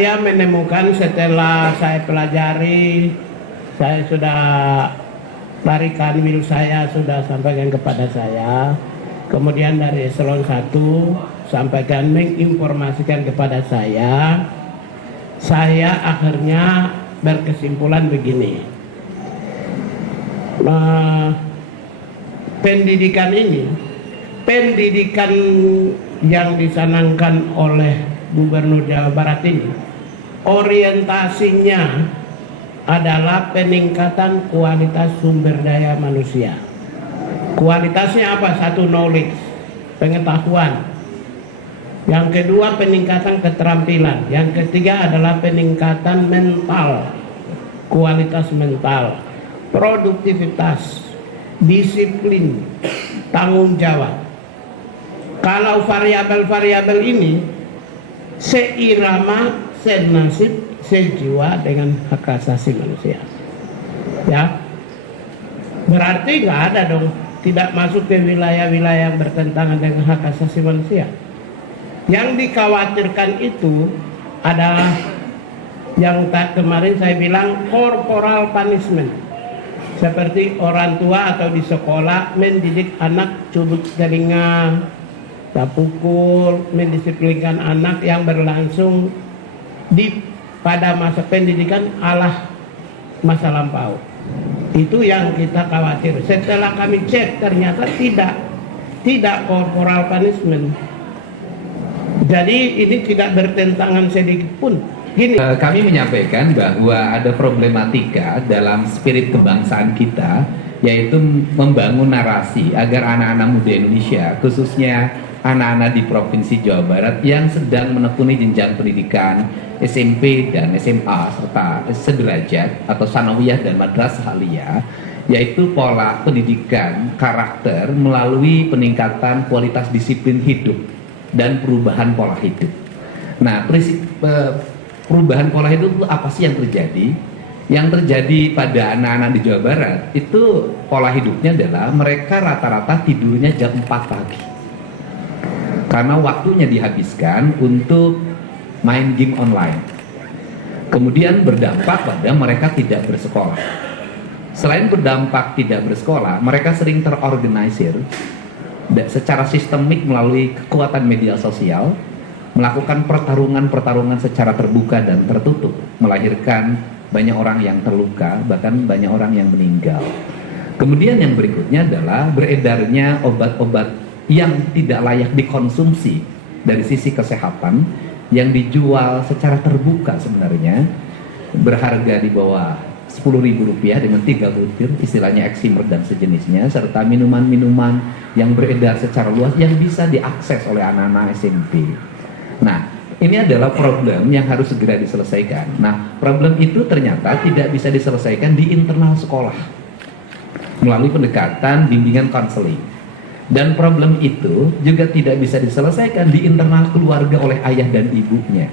Saya menemukan setelah saya pelajari, saya sudah tarikan will saya sudah sampaikan kepada saya. Kemudian dari eselon 1 sampaikan menginformasikan kepada saya akhirnya berkesimpulan begini. Pendidikan ini, pendidikan yang dicanangkan oleh Gubernur Jawa Barat ini, orientasinya adalah peningkatan kualitas sumber daya manusia. Kualitasnya apa? Satu, knowledge, pengetahuan. Yang kedua, peningkatan keterampilan. Yang ketiga adalah peningkatan mental, kualitas mental, produktivitas, disiplin, tanggung jawab. Kalau variabel-variabel ini seirama, senasib, sejiwa dengan hak asasi manusia, ya, berarti nggak ada dong, tidak masuk ke wilayah-wilayah yang bertentangan dengan hak asasi manusia. Yang dikhawatirkan itu adalah yang kemarin saya bilang corporal punishment, seperti orang tua atau di sekolah mendidik anak cubit telinga, tak pukul, mendisiplinkan anak yang berlangsung pada masa pendidikan ala masa lampau. Itu yang kita khawatir. Setelah kami cek ternyata tidak corporal punishment. Jadi ini tidak bertentangan sedikit pun. Gini. Kami menyampaikan bahwa ada problematika dalam spirit kebangsaan kita, yaitu membangun narasi agar anak-anak muda Indonesia, khususnya anak-anak di Provinsi Jawa Barat yang sedang menekuni jenjang pendidikan SMP dan SMA serta sederajat atau sanawiyah dan madrasah aliyah, yaitu pola pendidikan karakter melalui peningkatan kualitas disiplin hidup dan perubahan pola hidup. Nah, prinsip perubahan pola hidup itu apa sih yang terjadi? Yang terjadi pada anak-anak di Jawa Barat itu pola hidupnya adalah mereka rata-rata tidurnya jam 4 pagi. Karena waktunya dihabiskan untuk main game online. Kemudian berdampak pada mereka tidak bersekolah. Selain berdampak tidak bersekolah, mereka sering terorganisir secara sistemik melalui kekuatan media sosial, melakukan pertarungan-pertarungan secara terbuka dan tertutup, melahirkan banyak orang yang terluka, bahkan banyak orang yang meninggal. Kemudian yang berikutnya adalah beredarnya obat-obat yang tidak layak dikonsumsi dari sisi kesehatan, yang dijual secara terbuka sebenarnya, berharga di bawah Rp10.000 dengan 3 butir, istilahnya eksimer dan sejenisnya, serta minuman-minuman yang beredar secara luas yang bisa diakses oleh anak-anak SMP. Nah, ini adalah problem yang harus segera diselesaikan. Nah, problem itu ternyata tidak bisa diselesaikan di internal sekolah melalui pendekatan bimbingan konseling. Dan problem itu juga tidak bisa diselesaikan di internal keluarga oleh ayah dan ibunya.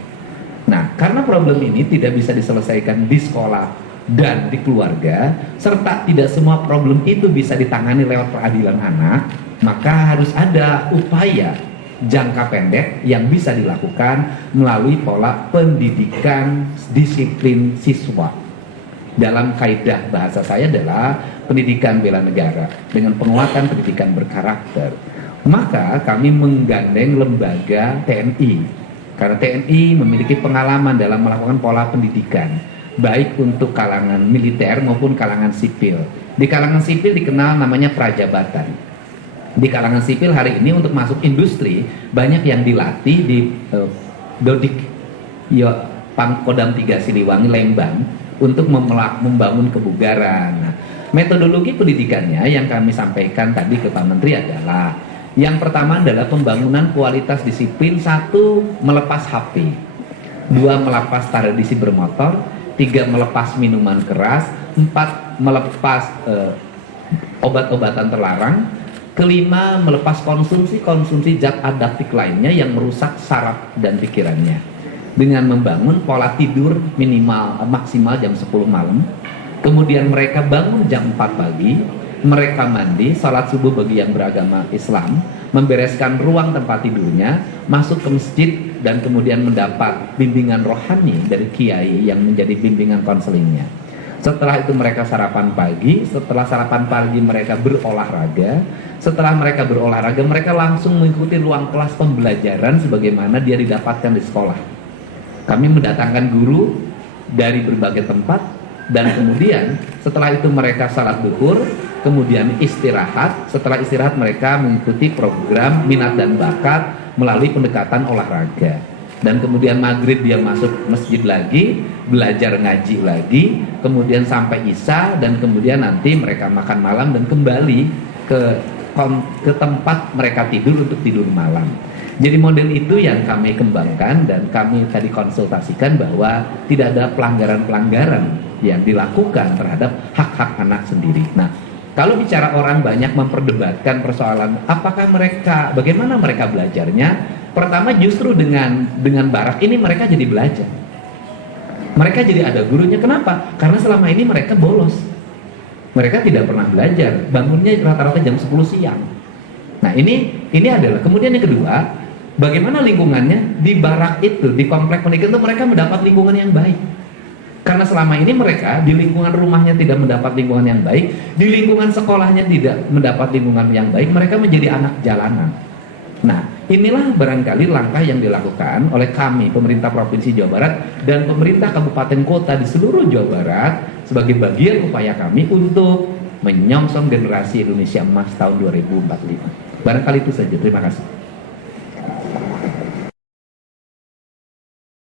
Nah, karena problem ini tidak bisa diselesaikan di sekolah dan di keluarga, serta tidak semua problem itu bisa ditangani lewat peradilan anak, maka harus ada upaya jangka pendek yang bisa dilakukan melalui pola pendidikan disiplin siswa. Dalam kaidah bahasa saya adalah pendidikan bela negara dengan penguatan pendidikan berkarakter. Maka kami menggandeng lembaga TNI, karena TNI memiliki pengalaman dalam melakukan pola pendidikan baik untuk kalangan militer maupun kalangan sipil. Di kalangan sipil dikenal namanya prajabatan. Di kalangan sipil hari ini untuk masuk industri banyak yang dilatih di Dodik Pangkodam 3 Siliwangi Lembang untuk membangun kebugaran. Nah, metodologi pendidikannya yang kami sampaikan tadi ke Pak Menteri adalah, yang pertama adalah pembangunan kualitas disiplin. 1, melepas HP. 2, melepas tradisi bermotor. 3, melepas minuman keras. 4, melepas obat-obatan terlarang. Kelima, melepas konsumsi zat adaptif lainnya yang merusak saraf dan pikirannya, dengan membangun pola tidur maksimal jam 10 malam. Kemudian mereka bangun jam 4 pagi, mereka mandi, sholat subuh bagi yang beragama Islam, membereskan ruang tempat tidurnya, masuk ke masjid dan kemudian mendapat bimbingan rohani dari kiai yang menjadi bimbingan konselingnya. Setelah itu mereka sarapan pagi, setelah sarapan pagi mereka berolahraga, setelah mereka berolahraga mereka langsung mengikuti ruang kelas pembelajaran sebagaimana dia didapatkan di sekolah. Kami mendatangkan guru dari berbagai tempat, dan kemudian setelah itu mereka salat duhur, kemudian istirahat. Setelah istirahat mereka mengikuti program minat dan bakat melalui pendekatan olahraga. Dan kemudian maghrib dia masuk masjid lagi, belajar ngaji lagi, kemudian sampai isya, dan kemudian nanti mereka makan malam dan kembali ke tempat mereka tidur untuk tidur malam. Jadi model itu yang kami kembangkan, dan kami tadi konsultasikan bahwa tidak ada pelanggaran-pelanggaran yang dilakukan terhadap hak-hak anak sendiri. Nah, kalau bicara orang banyak memperdebatkan persoalan apakah mereka, bagaimana mereka belajarnya, pertama justru dengan barak ini mereka jadi belajar. Mereka jadi ada gurunya. Kenapa? Karena selama ini mereka bolos. Mereka tidak pernah belajar. Bangunnya rata-rata jam 10 siang. Nah, ini adalah. Kemudian yang kedua, bagaimana lingkungannya di barak itu, di komplek pendidikan itu mereka mendapat lingkungan yang baik. Karena selama ini mereka di lingkungan rumahnya tidak mendapat lingkungan yang baik, di lingkungan sekolahnya tidak mendapat lingkungan yang baik, mereka menjadi anak jalanan. Nah, inilah barangkali langkah yang dilakukan oleh kami, pemerintah Provinsi Jawa Barat dan pemerintah kabupaten kota di seluruh Jawa Barat sebagai bagian upaya kami untuk menyongsong generasi Indonesia Emas tahun 2045. Barangkali itu saja. Terima kasih.